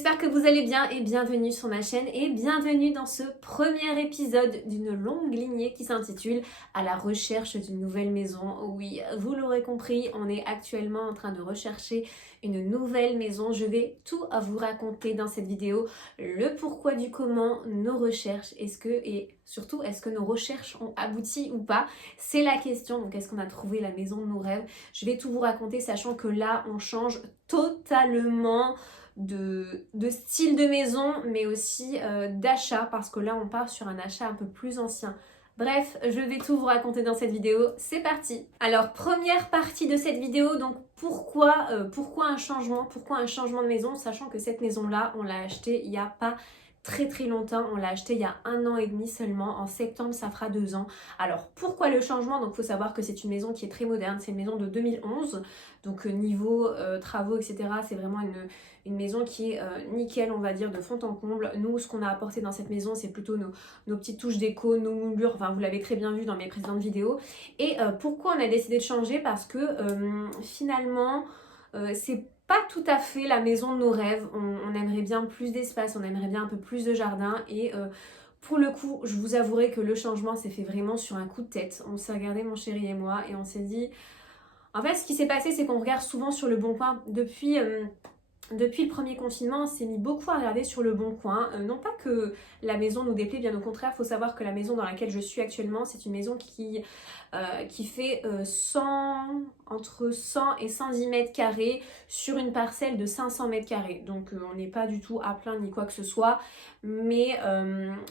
j'espère que vous allez bien et bienvenue sur ma chaîne et bienvenue dans ce premier épisode d'une longue lignée qui s'intitule À la recherche d'une nouvelle maison. Oui, vous l'aurez compris, on est actuellement en train de rechercher une nouvelle maison. Je vais tout à vous raconter dans cette vidéo, le pourquoi du comment, nos recherches, et surtout est-ce que nos recherches ont abouti ou pas. C'est la question, donc est-ce qu'on a trouvé la maison de nos rêves. Je vais tout vous raconter, sachant que là on change totalement de style de maison, mais aussi d'achat, parce que là on part sur un achat un peu plus ancien. Bref, je vais tout vous raconter dans cette vidéo, c'est parti. Alors, première partie de cette vidéo, donc pourquoi un changement de maison, sachant que cette maison-là, on l'a achetée il n'y a pas très longtemps, on l'a acheté il y a 1 an et demi seulement, en septembre ça fera 2 ans. Alors pourquoi le changement? Donc il faut savoir que c'est une maison qui est très moderne, c'est une maison de 2011, donc niveau travaux etc, c'est vraiment une maison qui est nickel, on va dire, de fond en comble. Nous, ce qu'on a apporté dans cette maison, c'est plutôt nos petites touches déco, nos moulures, enfin vous l'avez très bien vu dans mes précédentes vidéos. Et pourquoi on a décidé de changer? Parce que finalement c'est pas tout à fait la maison de nos rêves. On aimerait bien plus d'espace, on aimerait bien un peu plus de jardin et pour le coup, je vous avouerai que le changement s'est fait vraiment sur un coup de tête. On s'est regardé, mon chéri et moi, et on s'est dit... En fait, ce qui s'est passé, c'est qu'on regarde souvent sur Le Bon Coin. Depuis le premier confinement, on s'est mis beaucoup à regarder sur Le Bon Coin. Non pas que la maison nous déplaît, bien au contraire. Il faut savoir que la maison dans laquelle je suis actuellement, c'est une maison qui fait entre 100 et 110 mètres carrés sur une parcelle de 500 mètres carrés. Donc on n'est pas du tout à plaindre ni quoi que ce soit. Mais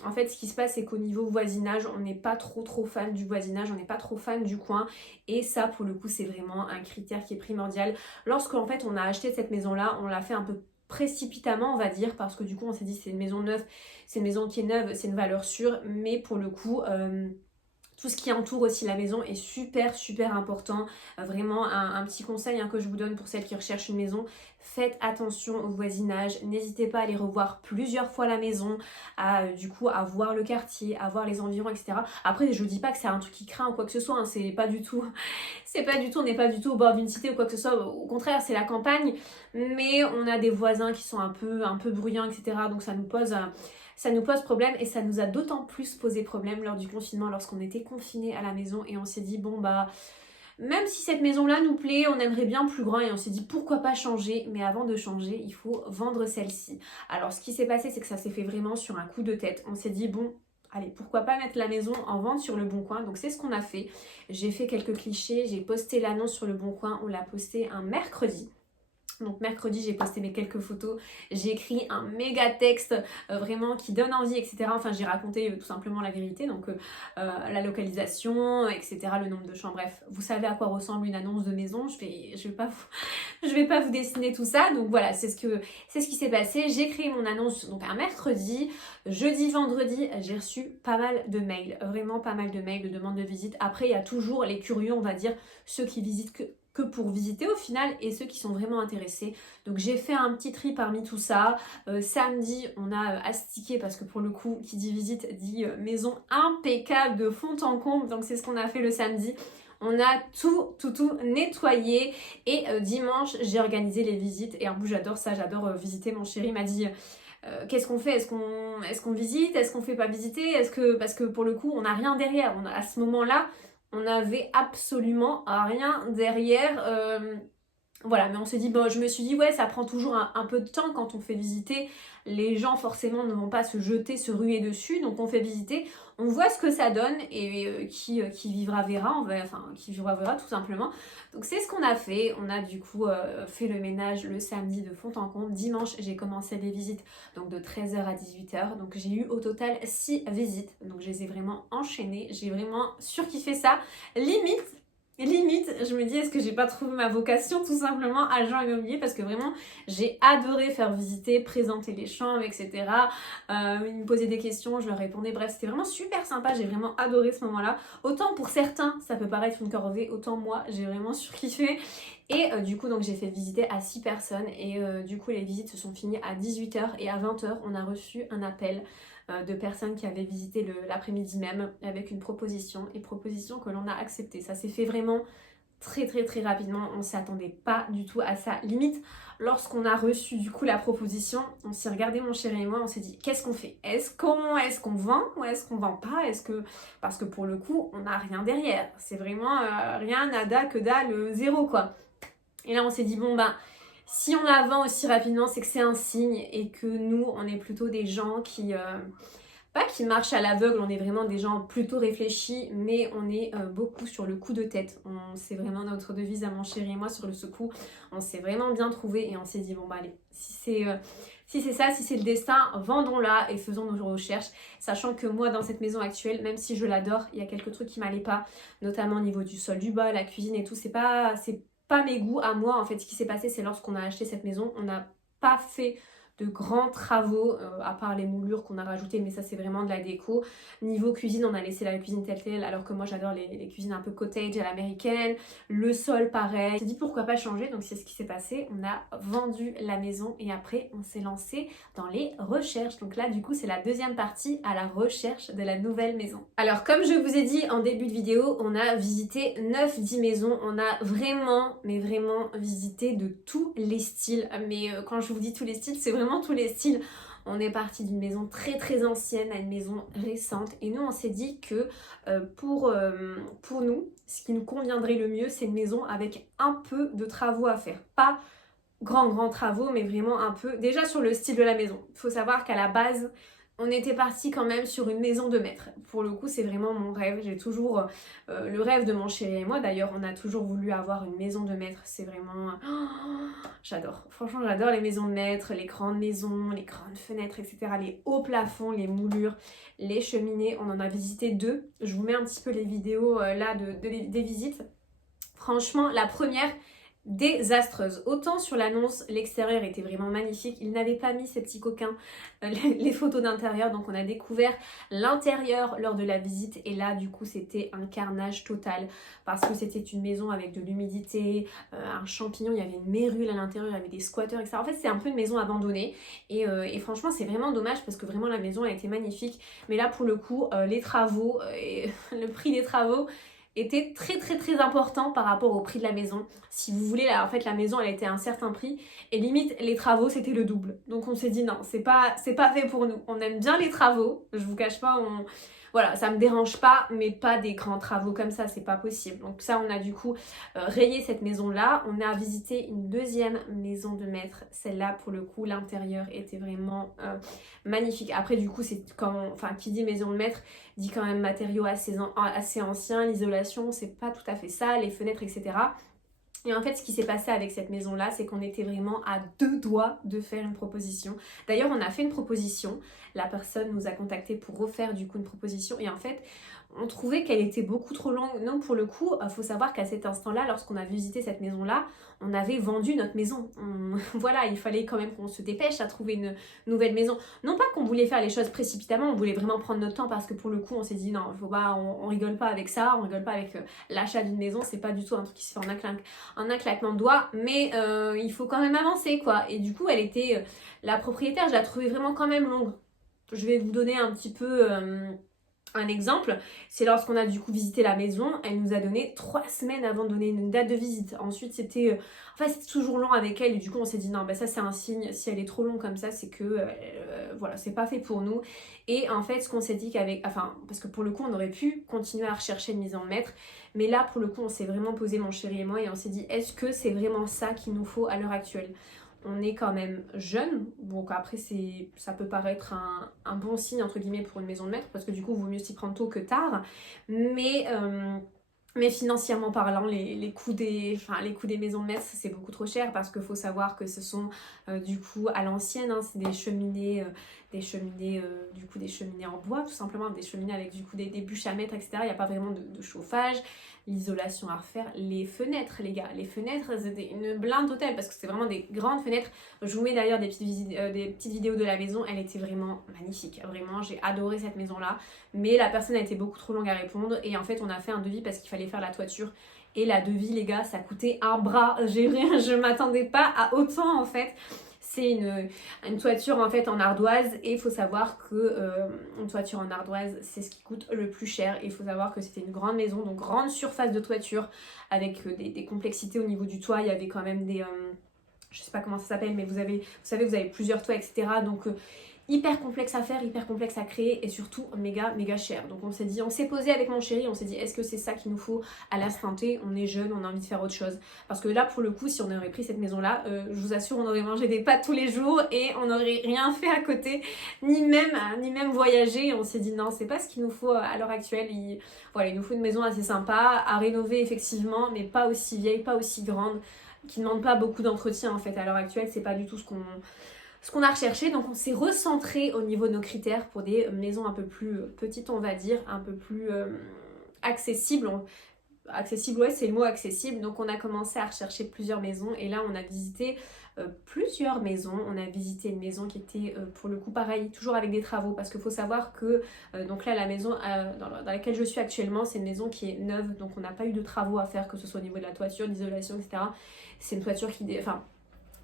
en fait, ce qui se passe, c'est qu'au niveau voisinage, on n'est pas trop fan du voisinage, on n'est pas trop fan du coin. Et ça, pour le coup, c'est vraiment un critère qui est primordial. Lorsqu'en fait, on a acheté cette maison-là, on l'a fait un peu précipitamment, on va dire, parce que du coup, on s'est dit c'est une maison neuve, c'est une maison qui est neuve, c'est une valeur sûre. Mais pour le coup... tout ce qui entoure aussi la maison est super important. Vraiment un petit conseil que je vous donne pour celles qui recherchent une maison. Faites attention au voisinage. N'hésitez pas à aller revoir plusieurs fois la maison, du coup à voir le quartier, à voir les environs, etc. Après, je dis pas que c'est un truc qui craint ou quoi que ce soit. C'est pas du tout, on n'est pas du tout au bord d'une cité ou quoi que ce soit. Au contraire, c'est la campagne. Mais on a des voisins qui sont un peu bruyants, etc. Donc ça nous pose problème et ça nous a d'autant plus posé problème lors du confinement, lorsqu'on était confinés à la maison et on s'est dit bon bah même si cette maison là nous plaît, on aimerait bien plus grand et on s'est dit pourquoi pas changer, mais avant de changer il faut vendre celle-ci. Alors ce qui s'est passé, c'est que ça s'est fait vraiment sur un coup de tête. On s'est dit bon, allez, pourquoi pas mettre la maison en vente sur Le Bon Coin. Donc c'est ce qu'on a fait. J'ai fait quelques clichés, j'ai posté l'annonce sur Le Bon Coin, on l'a posté un mercredi. Donc mercredi, j'ai posté mes quelques photos, j'ai écrit un méga texte vraiment qui donne envie, etc. Enfin, j'ai raconté tout simplement la vérité, donc la localisation, etc., le nombre de chambres, bref. Vous savez à quoi ressemble une annonce de maison, je vais pas vous dessiner tout ça. Donc voilà, c'est ce qui s'est passé. J'ai créé mon annonce donc un mercredi, jeudi, vendredi, j'ai reçu pas mal de mails, vraiment pas mal de mails, de demandes de visite. Après, il y a toujours les curieux, on va dire, ceux qui visitent que pour visiter au final et ceux qui sont vraiment intéressés. Donc j'ai fait un petit tri parmi tout ça. Samedi, on a astiqué parce que pour le coup, qui dit visite dit maison impeccable de fond en comble. Donc c'est ce qu'on a fait le samedi. On a tout nettoyé et dimanche, j'ai organisé les visites et en plus j'adore ça, j'adore visiter. Mon chéri m'a dit... qu'est-ce qu'on fait? Est-ce qu'on visite? Est-ce qu'on fait pas visiter? Parce que pour le coup, on n'a rien derrière. À ce moment-là, on n'avait absolument rien derrière. Voilà, mais on s'est dit, bon, je me suis dit, ouais, ça prend toujours un peu de temps quand on fait visiter. Les gens, forcément, ne vont pas se jeter, se ruer dessus. Donc, on fait visiter, on voit ce que ça donne et qui vivra verra, qui vivra verra tout simplement. Donc, c'est ce qu'on a fait. On a du coup fait le ménage le samedi de fond en comble. Dimanche, j'ai commencé les visites, donc de 13h à 18h. Donc, j'ai eu au total 6 visites. Donc, je les ai vraiment enchaînées. J'ai vraiment surkiffé ça. Limite, je me dis, est-ce que j'ai pas trouvé ma vocation tout simplement agent immobilier, parce que vraiment j'ai adoré faire visiter, présenter les chambres, etc. Ils me posaient des questions, je leur répondais, bref, c'était vraiment super sympa, j'ai vraiment adoré ce moment-là. Autant pour certains, ça peut paraître une corvée, autant moi, j'ai vraiment surkiffé. Et du coup, donc j'ai fait visiter à 6 personnes et du coup, les visites se sont finies à 18h et à 20h, on a reçu un appel de personnes qui avaient visité l'après-midi même avec une proposition que l'on a acceptée. Ça s'est fait vraiment très très très rapidement, on s'attendait pas du tout à ça. Limite, lorsqu'on a reçu du coup la proposition, on s'est regardé mon chéri et moi, on s'est dit qu'est-ce qu'on fait? Est-ce qu'on vend ou est-ce qu'on vend pas? Parce que pour le coup, on n'a rien derrière. C'est vraiment rien, nada, que dalle, zéro quoi. Et là on s'est dit bon ben si on la vend aussi rapidement, c'est que c'est un signe et que nous on est plutôt des gens qui pas qui marchent à l'aveugle, on est vraiment des gens plutôt réfléchis, mais on est beaucoup sur le coup de tête. C'est vraiment notre devise à mon chéri et moi sur le secou. On s'est vraiment bien trouvé et on s'est dit bon bah allez, si c'est ça, si c'est le destin, vendons-la et faisons nos recherches. Sachant que moi dans cette maison actuelle, même si je l'adore, il y a quelques trucs qui m'allaient pas, notamment au niveau du sol, du bas, la cuisine et tout, c'est pas mes goûts à moi. En fait, ce qui s'est passé, c'est lorsqu'on a acheté cette maison, on n'a pas fait de grands travaux, à part les moulures qu'on a rajoutées, mais ça c'est vraiment de la déco. Niveau cuisine, on a laissé la cuisine telle, alors que moi j'adore les cuisines un peu cottage à l'américaine. Le sol pareil. On s'est dit pourquoi pas changer, donc c'est ce qui s'est passé. On a vendu la maison et après on s'est lancé dans les recherches. Donc là du coup c'est la deuxième partie à la recherche de la nouvelle maison. Alors comme je vous ai dit en début de vidéo, on a visité 9-10 maisons. On a vraiment, mais vraiment visité de tous les styles. Mais quand je vous dis tous les styles, c'est vraiment tous les styles. On est parti d'une maison très très ancienne à une maison récente et nous on s'est dit que pour nous, ce qui nous conviendrait le mieux, c'est une maison avec un peu de travaux à faire. Pas grands travaux, mais vraiment un peu. Déjà sur le style de la maison. Il faut savoir qu'à la base, on était parti quand même sur une maison de maître. Pour le coup, c'est vraiment mon rêve. J'ai toujours le rêve de mon chéri et moi. D'ailleurs, on a toujours voulu avoir une maison de maître. C'est vraiment... j'adore. Franchement, j'adore les maisons de maître, les grandes maisons, les grandes fenêtres, etc. Les hauts plafonds, les moulures, les cheminées. On en a visité 2. Je vous mets un petit peu les vidéos là des visites. Franchement, la première... désastreuse. Autant sur l'annonce, l'extérieur était vraiment magnifique. Ils n'avaient pas mis ces petits coquins, les photos d'intérieur. Donc on a découvert l'intérieur lors de la visite. Et là, du coup, c'était un carnage total. Parce que c'était une maison avec de l'humidité, un champignon, il y avait une mérule à l'intérieur, il y avait des squatteurs, etc. En fait, c'est un peu une maison abandonnée. Et franchement, c'est vraiment dommage parce que vraiment la maison a été magnifique. Mais là, pour le coup, les travaux, et le prix des travaux était très très très important par rapport au prix de la maison. Si vous voulez, en fait la maison elle était à un certain prix et limite les travaux c'était le double. Donc on s'est dit non, c'est pas fait pour nous. On aime bien les travaux, je vous cache pas, voilà, ça me dérange pas, mais pas des grands travaux comme ça, c'est pas possible. Donc ça, on a du coup rayé cette maison-là. On a visité une deuxième maison de maître. Celle-là, pour le coup, l'intérieur était vraiment magnifique. Après, du coup, c'est qui dit maison de maître, dit quand même matériaux assez anciens, l'isolation, c'est pas tout à fait ça, les fenêtres, etc. Et en fait, ce qui s'est passé avec cette maison-là, c'est qu'on était vraiment à 2 doigts de faire une proposition. D'ailleurs, on a fait une proposition. La personne nous a contacté pour refaire du coup une proposition. Et en fait, on trouvait qu'elle était beaucoup trop longue. Non, pour le coup, il faut savoir qu'à cet instant-là, lorsqu'on a visité cette maison-là, on avait vendu notre maison. Voilà, il fallait quand même qu'on se dépêche à trouver une nouvelle maison. Non pas qu'on voulait faire les choses précipitamment, on voulait vraiment prendre notre temps parce que pour le coup, on s'est dit non, faut pas, on rigole pas avec ça, on rigole pas avec l'achat d'une maison. C'est pas du tout un truc qui se fait en un claquement de doigts, mais il faut quand même avancer quoi. Et du coup, elle était, la propriétaire, je la trouvais vraiment quand même longue. Je vais vous donner un petit peu un exemple, c'est lorsqu'on a du coup visité la maison, elle nous a donné 3 semaines avant de donner une date de visite. Ensuite c'était toujours long avec elle et du coup on s'est dit non ça c'est un signe, si elle est trop longue comme ça c'est que voilà c'est pas fait pour nous. Et en fait ce qu'on s'est dit parce que pour le coup on aurait pu continuer à rechercher une maison de maître, mais là pour le coup on s'est vraiment posé mon chéri et moi et on s'est dit est-ce que c'est vraiment ça qu'il nous faut à l'heure actuelle? On est quand même jeune, donc après ça peut paraître un bon signe entre guillemets pour une maison de maître parce que du coup il vaut mieux s'y prendre tôt que tard, mais financièrement parlant les coûts des maisons de maître c'est beaucoup trop cher parce qu'il faut savoir que ce sont du coup à l'ancienne, hein, c'est des cheminées en bois tout simplement, des cheminées avec du coup des bûches à mettre, etc. Il n'y a pas vraiment de chauffage, l'isolation à refaire, les fenêtres les gars, les fenêtres c'était une blinde totale parce que c'est vraiment des grandes fenêtres. Je vous mets d'ailleurs des petites vidéos de la maison, elle était vraiment magnifique, vraiment j'ai adoré cette maison là, mais la personne a été beaucoup trop longue à répondre et en fait on a fait un devis parce qu'il fallait faire la toiture et la devis les gars ça coûtait un bras, je m'attendais pas à autant en fait. C'est une toiture en fait en ardoise et il faut savoir que une toiture en ardoise c'est ce qui coûte le plus cher et il faut savoir que c'était une grande maison, donc grande surface de toiture avec des complexités au niveau du toit, il y avait quand même des... je sais pas comment ça s'appelle mais vous savez vous avez plusieurs toits etc. Donc hyper complexe à faire, hyper complexe à créer et surtout méga cher. Donc on s'est posé avec mon chéri, on s'est dit est-ce que c'est ça qu'il nous faut à l'instant T, on est jeune, on a envie de faire autre chose. Parce que là pour le coup si on aurait pris cette maison là, je vous assure on aurait mangé des pâtes tous les jours et on n'aurait rien fait à côté, ni même voyager. On s'est dit non c'est pas ce qu'il nous faut à l'heure actuelle, il nous faut une maison assez sympa, à rénover effectivement mais pas aussi vieille, pas aussi grande, qui ne demande pas beaucoup d'entretien en fait. À l'heure actuelle c'est pas du tout ce qu'on a recherché, donc on s'est recentré au niveau de nos critères pour des maisons un peu plus petites on va dire, un peu plus accessibles. Accessible, ouais c'est le mot accessible, donc on a commencé à rechercher plusieurs maisons et là on a visité plusieurs maisons. On a visité une maison qui était pour le coup pareil, toujours avec des travaux parce qu'il faut savoir que donc là la maison dans laquelle je suis actuellement c'est une maison qui est neuve, donc on n'a pas eu de travaux à faire que ce soit au niveau de la toiture, d'isolation etc. C'est une toiture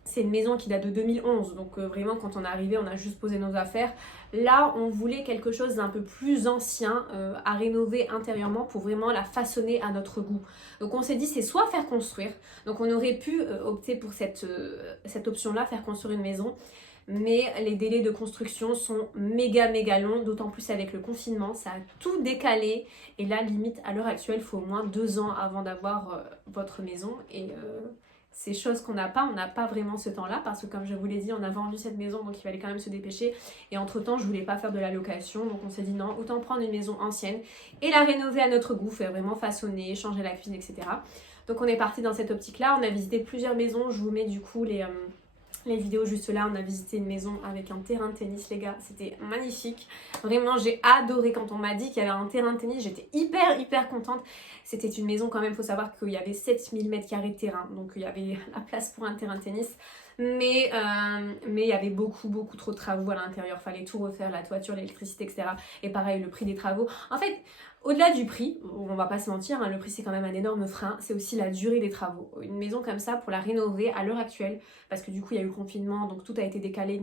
c'est une maison qui date de 2011, donc vraiment quand on est arrivé on a juste posé nos affaires. Là on voulait quelque chose d'un peu plus ancien à rénover intérieurement pour vraiment la façonner à notre goût. Donc on s'est dit c'est soit faire construire, donc on aurait pu opter pour cette option là, faire construire une maison. Mais les délais de construction sont méga longs, d'autant plus avec le confinement, ça a tout décalé. Et là limite à l'heure actuelle il faut au moins 2 ans avant d'avoir votre maison et... c'est chose qu'on n'a pas, on n'a pas vraiment ce temps-là parce que comme je vous l'ai dit, on a vendu cette maison donc il fallait quand même se dépêcher et entre temps je voulais pas faire de la location donc on s'est dit non, autant prendre une maison ancienne et la rénover à notre goût, faire vraiment façonner, changer la cuisine etc. Donc on est parti dans cette optique-là, on a visité plusieurs maisons, je vous mets du coup les vidéos juste là. On a visité une maison avec un terrain de tennis les gars, c'était magnifique, vraiment j'ai adoré quand on m'a dit qu'il y avait un terrain de tennis, j'étais hyper contente. C'était une maison quand même, il faut savoir qu'il y avait 7000 m² de terrain, donc il y avait la place pour un terrain de tennis, mais il y avait beaucoup trop de travaux à l'intérieur, fallait tout refaire, la toiture, l'électricité etc. Et pareil le prix des travaux, en fait au-delà du prix, on va pas se mentir, hein, le prix c'est quand même un énorme frein, c'est aussi la durée des travaux. Une maison comme ça, pour la rénover à l'heure actuelle, parce que du coup il y a eu le confinement, donc tout a été décalé,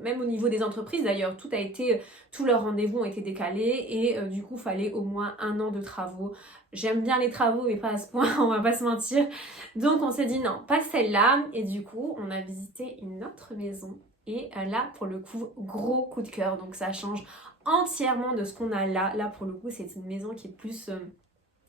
même au niveau des entreprises d'ailleurs, tous leurs rendez-vous ont été décalés et du coup fallait au moins 1 an de travaux. J'aime bien les travaux mais pas à ce point, on va pas se mentir. Donc on s'est dit non, pas celle-là et du coup on a visité une autre maison et là pour le coup gros coup de cœur, donc ça change entièrement de ce qu'on a là. Là pour le coup c'est une maison qui est plus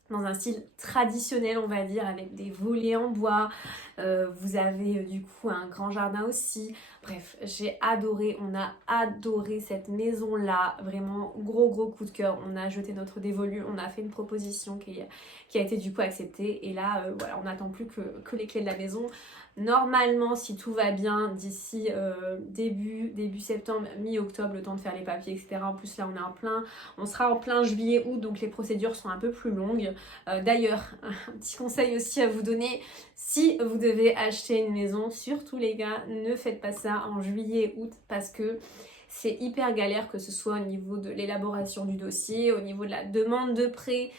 dans un style traditionnel on va dire, avec des volets en bois, vous avez du coup un grand jardin aussi. Bref, j'ai adoré, on a adoré cette maison là, vraiment gros coup de cœur. On a jeté notre dévolu, on a fait une proposition qui a été du coup acceptée et là voilà, on n'attend plus que les clés de la maison. Normalement si tout va bien d'ici début septembre, mi-octobre, le temps de faire les papiers etc. En plus là on sera en plein juillet août, donc les procédures sont un peu plus longues. D'ailleurs un petit conseil aussi à vous donner, si vous devez acheter une maison, surtout les gars, ne faites pas ça en juillet août parce que c'est hyper galère, que ce soit au niveau de l'élaboration du dossier, au niveau de la demande de prêt.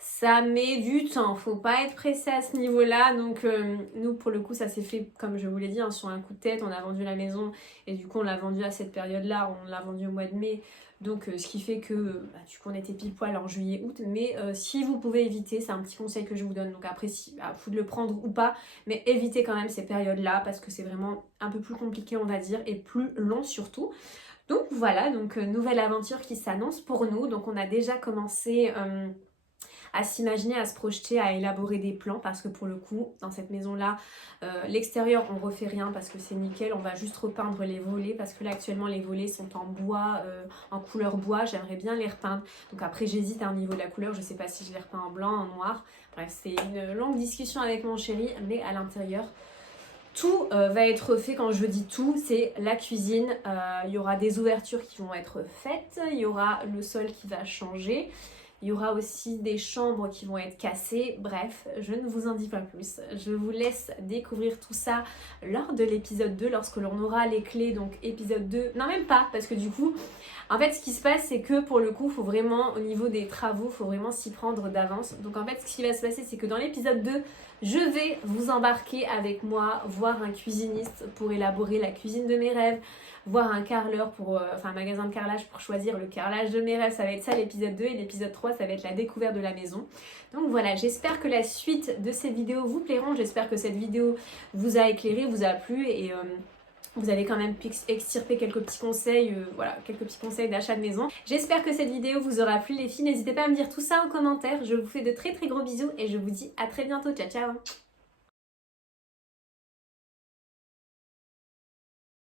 Ça met du temps, faut pas être pressé à ce niveau-là. Donc nous pour le coup ça s'est fait comme je vous l'ai dit, hein, sur un coup de tête. On a vendu la maison et du coup on l'a vendue à cette période-là, on l'a vendue au mois de mai. Donc ce qui fait que du coup on était pile poil en juillet août. Mais si vous pouvez éviter, c'est un petit conseil que je vous donne. Donc après à vous de le prendre ou pas, mais évitez quand même ces périodes-là parce que c'est vraiment un peu plus compliqué on va dire et plus long surtout. Donc voilà, donc nouvelle aventure qui s'annonce pour nous. Donc on a déjà commencé à s'imaginer, à se projeter, à élaborer des plans parce que pour le coup dans cette maison là l'extérieur on refait rien parce que c'est nickel, on va juste repeindre les volets parce que là actuellement les volets sont en bois, en couleur bois, j'aimerais bien les repeindre. Donc après j'hésite au niveau de la couleur, je sais pas si je les repeins en blanc, en noir, bref c'est une longue discussion avec mon chéri. Mais à l'intérieur tout va être fait. Quand je dis tout, c'est la cuisine, il y aura des ouvertures qui vont être faites, il y aura le sol qui va changer. Il y aura aussi des chambres qui vont être cassées. Bref, je ne vous en dis pas plus. Je vous laisse découvrir tout ça lors de l'épisode 2, lorsque l'on aura les clés. Donc épisode 2, non même pas, parce que du coup, en fait ce qui se passe c'est que pour le coup, faut vraiment, au niveau des travaux, faut vraiment s'y prendre d'avance. Donc en fait ce qui va se passer c'est que dans l'épisode 2, je vais vous embarquer avec moi, voir un cuisiniste pour élaborer la cuisine de mes rêves, voir un carreleur pour, un magasin de carrelage pour choisir le carrelage de mes rêves. Ça va être ça l'épisode 2 et l'épisode 3 ça va être la découverte de la maison. Donc voilà, j'espère que la suite de cette vidéo vous plairont, j'espère que cette vidéo vous a éclairé, vous a plu et vous avez quand même pu extirper quelques petits conseils, quelques petits conseils d'achat de maison. J'espère que cette vidéo vous aura plu les filles, n'hésitez pas à me dire tout ça en commentaire. Je vous fais de très très gros bisous et je vous dis à très bientôt, ciao ciao.